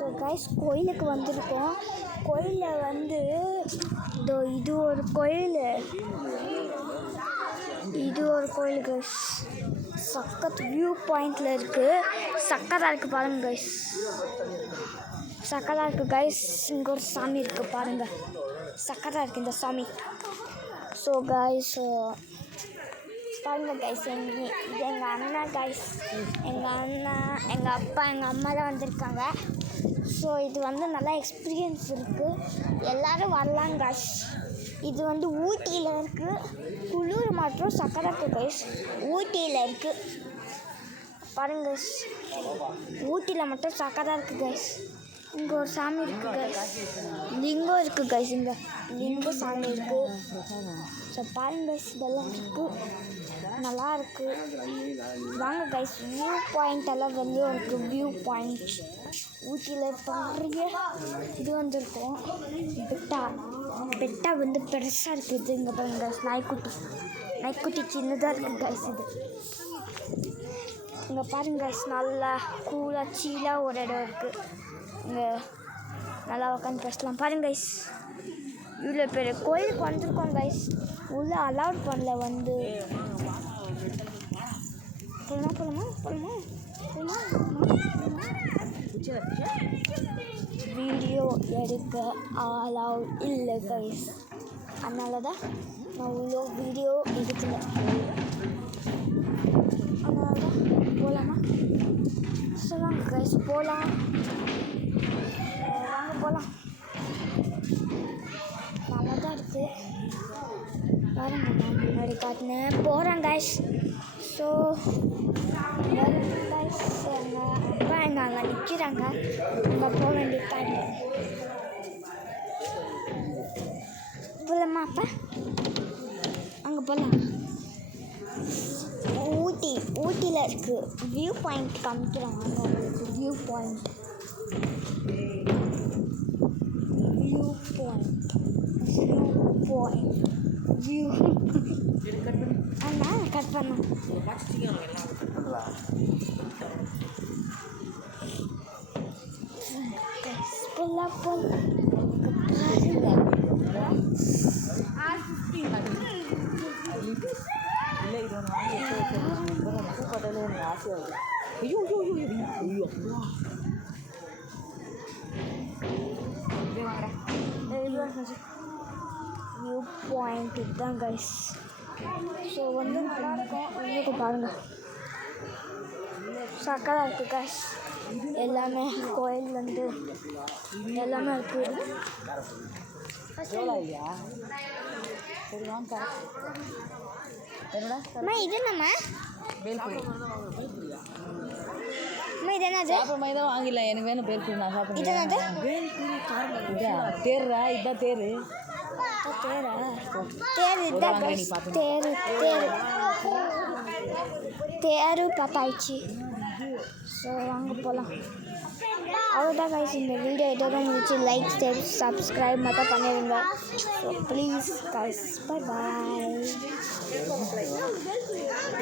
So guys கோயிலுக்கு வந்திருக்கோம். கோயிலில் வந்து இது ஒரு கோயில், கைஸ். சக்கத் வியூ பாயிண்டில் இருக்குது. சக்கராக இருக்குது பாருங்கள் கைஸ், சக்கராக இருக்குது கைஸ். இங்கே ஒரு சாமி இருக்குது பாருங்கள், சக்கராக இருக்குது இந்த சாமி. ஸோ கைஸ் பாருங்கள் கைஸ், இது எங்கள் அண்ணன் கைஸ். எங்கள் அண்ணன், எங்கள் அப்பா, எங்கள் அம்மா தான் வந்திருக்காங்க. ஸோ இது வந்து நல்லா எக்ஸ்பீரியன்ஸ் இருக்குது, எல்லோரும் வரலாம் கைஸ். இது வந்து ஊட்டியில் இருக்குது, குளிர் மற்றும் சக்கரை இருக்குது கைஸ். ஊட்டியில் இருக்குது பாருங்க கைஸ், ஊட்டியில் மட்டும் சக்கரை இருக்குது கைஸ். இங்கே ஒரு சாமி இருக்குது கைஸ், லிங்கம் இருக்குது கைஸ், இங்கே லிங்கம் சாமி இருக்குது. ஸோ பாருங்க கைஸ், இதெல்லாம் இருக்குது, நல்லா இருக்குது. வாங்க கைஸ், வியூ பாயிண்ட் எல்லாம் வெளியே இருக்குது. வியூ பாயிண்ட் ஊட்டியில் பெரிய இது வந்துருக்கும். பெட்டா வந்து பெருசாக இருக்குது. இங்கே பாருங்க கைஸ், நாய்க்குட்டி சின்னதாக இருக்குது கைஸ். இது இங்கே பாருங்க கைஸ், நல்லா கூலாக சீலாக ஒரு இடம் இருக்குது. இங்கே நல்லா உட்காந்து பேசலாம் பாருங்க கைஸ். இவ்வளோ பேர் கோயிலுக்கு வந்திருக்கோம் கைஸ். உள்ளே அலௌட் பண்ணல வந்து. வீடியோ எடுக்க அலௌட் இல்லை கைஸ், அதனால தான் நான் இவ்வளோ வீடியோ எடுக்கல. அதனால தான் போகலாமா? சொல்லுவாங்க கைஸ், போகலாம் வாங்க போகலாம். நல்லா தான் இருக்குது பாருங்க, நான் முன்னாடி காட்டினேன் போகிறேன் கைஸ். ஸோ கைஸ், எங்கள் அப்பா எங்கள் அங்கே நிற்கிறாங்க, அங்கே போக வேண்டிய டைம். போகலாமா அப்பா? அங்கே போகலாம். ஊட்டியில் இருக்குது வியூ பாயிண்ட் காமிக்கிறாங்க உங்களுக்கு. வியூ பாயிண்ட் அண்ணா கட் பண்ண வியூ பாயிண்ட் இதுதான் கைஸ். ஸோ வந்து நல்லாயிருக்கும், உங்களுக்கு பாருங்கள், சக்கராக இருக்குது கைஸ். எல்லாமே கோயில் வந்து எல்லாமே இருக்குது. இது என்னம்மா? இது என்னது? தான் வாங்கிடலாம், எனக்கு வேணும் பேல்பூரி. நான் சாப்பிடுறேன். இது என்னது? தேர்ரா, இதுதான் தேர். தேரு பார்த்தாச்சு. ஸோ வாங்க போகலாம். அவ்வளோதான் கைஸ், இந்த வீடியோ இதோட முடிச்சு. லைக், ஷேர், சப்ஸ்கிரைப் மட்டும் பண்ணிடுங்க. So please guys, bye bye.